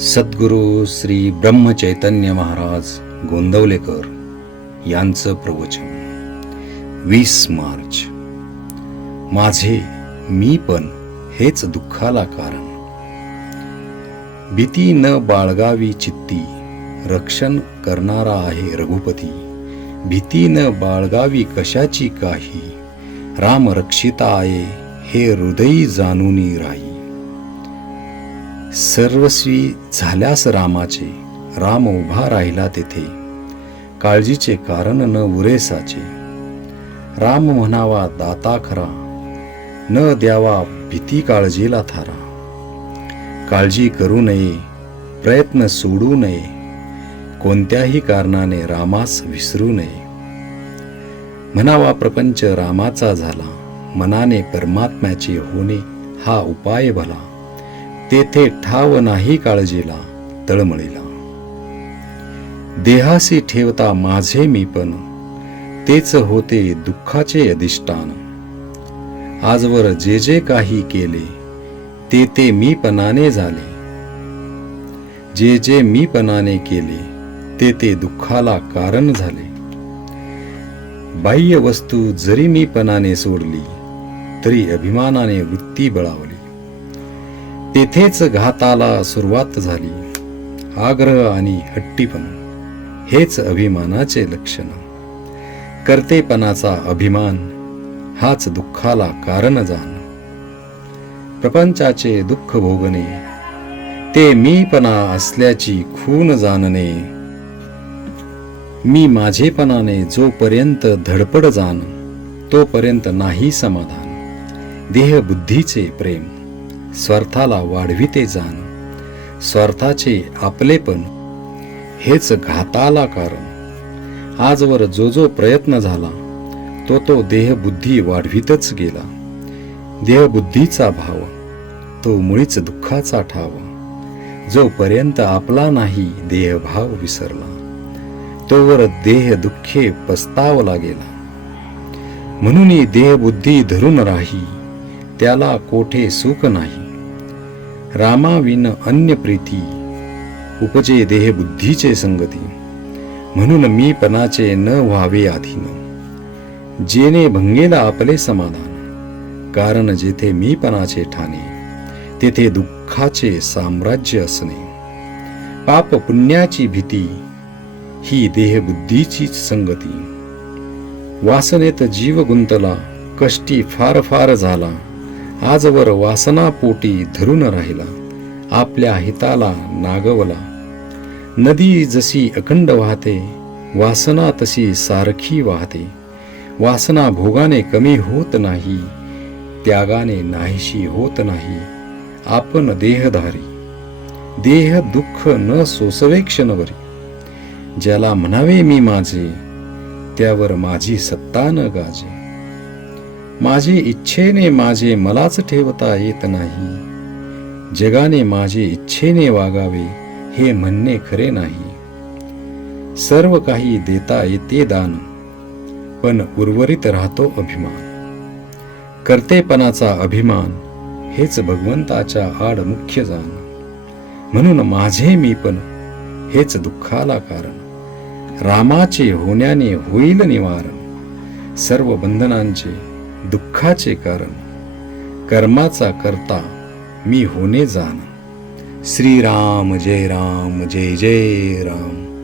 सद्गुरू श्री ब्रह्मचैतन्य महाराज गोंदवलेकर यांचं प्रवचन 20 मार्च. माझे मी पण हेच दुःखाला कारण. भीती न बाळगावी चित्ती, रक्षण करणारा आहे रघुपती. भीती न बाळगावी कशाची काही, राम रक्षिता आहे हे हृदयी जाणूनी राही. सर्वस्वी झाल्यास रामाचे, राम उभा राहिला तेथे, काळजीचे कारण न उरेसाचे. राम म्हणावा दाता खरा, न द्यावा भीती काळजीला थारा. काळजी करू नये, प्रयत्न सोडू नये, कोणत्याही कारणाने रामास विसरू नये. म्हणावा प्रपंच रामाचा झाला, मनाने परमात्म्याचे होणे हा उपाय भला. तेथे ठाव नाही काळजीला, तळमळीला. देहासी ठेवता माझे मी पण, तेच होते दुःखाचे अधिष्ठान. आजवर जे जे काही केले, ते ते मीपणाने झाले. जे जे मीपणाने केले, ते ते दुःखाला कारण झाले. बाह्य वस्तू जरी मीपणाने सोडली, तरी अभिमानाने वृत्ती बळावली. तेथेच घाताला सुरुवात झाली. आग्रह आणि हट्टीपण हेच अभिमानाचे लक्षण. कर्तेपणाचा अभिमान हाच दुःखाला कारण जाण. प्रपंचाचे दुःख भोगणे, ते मीपणा असल्याची खून जाणणे. मी माझेपणाने जोपर्यंत धडपड जाण, तोपर्यंत नाही समाधान. देह बुद्धीचे प्रेम स्वार्थाला वाढविते जाण. स्वार्थाचे आपलेपण हेच घाताला कारण. आजवर जो जो प्रयत्न झाला, तो तो देहबुद्धी वाढवितच गेला. देहबुद्धीचा भाव तो मुळीच दुःखाचा ठाव. जोपर्यंत आपला नाही देहभाव विसरला, तोवर देह दुःखे पस्तावला गेला. म्हणून देहबुद्धी धरून राही, त्याला कोठे सुख नाही. रामाविन अन्य प्रीती, उपजे देहबुद्धीचे संगती. म्हणून मीपणाचे न व्हावे अधीन, जेणे भंगेला आपले समाधान. कारण जेथे मीपणाचे ठाणे, तेथे दुःखाचे साम्राज्य असणे. पाप पुण्याची भीती, ही देहबुद्धीची संगती. वासनेत जीव गुंतला, कष्टी फार फार झाला. आजवर वासना पोटी धरून राहिला, आपल्या हिताला नागवला. नदी जशी अखंड वाहते, वासना तशी सारखी वाहते. वासना भोगाने कमी होत नाही, त्यागाने नाहीशी होत नाही. आपण देहधारी, देह दुःख न सोसवे क्षणभरी. ज्याला म्हणावे मी माझे, त्यावर माझी सत्ता न गाजे. माझी इच्छेने माझे मलाच ठेवता येत नाही. जगाने माझे इच्छेने वागावे, हे म्हणणे खरे नाही. सर्व काही देता येते दान, पण उर्वरित राहतो अभिमान. कर्तेपणाचा अभिमान हेच भगवंताच्या आड मुख्य जाण. म्हणून माझे मी पण हेच दुःखाला कारण. रामाचे होण्याने होईल निवारण, सर्व बंधनांचे दुःखाचे कारण. कर्माचा करता मी होणे जाण. श्रीराम जय राम, जय जय राम.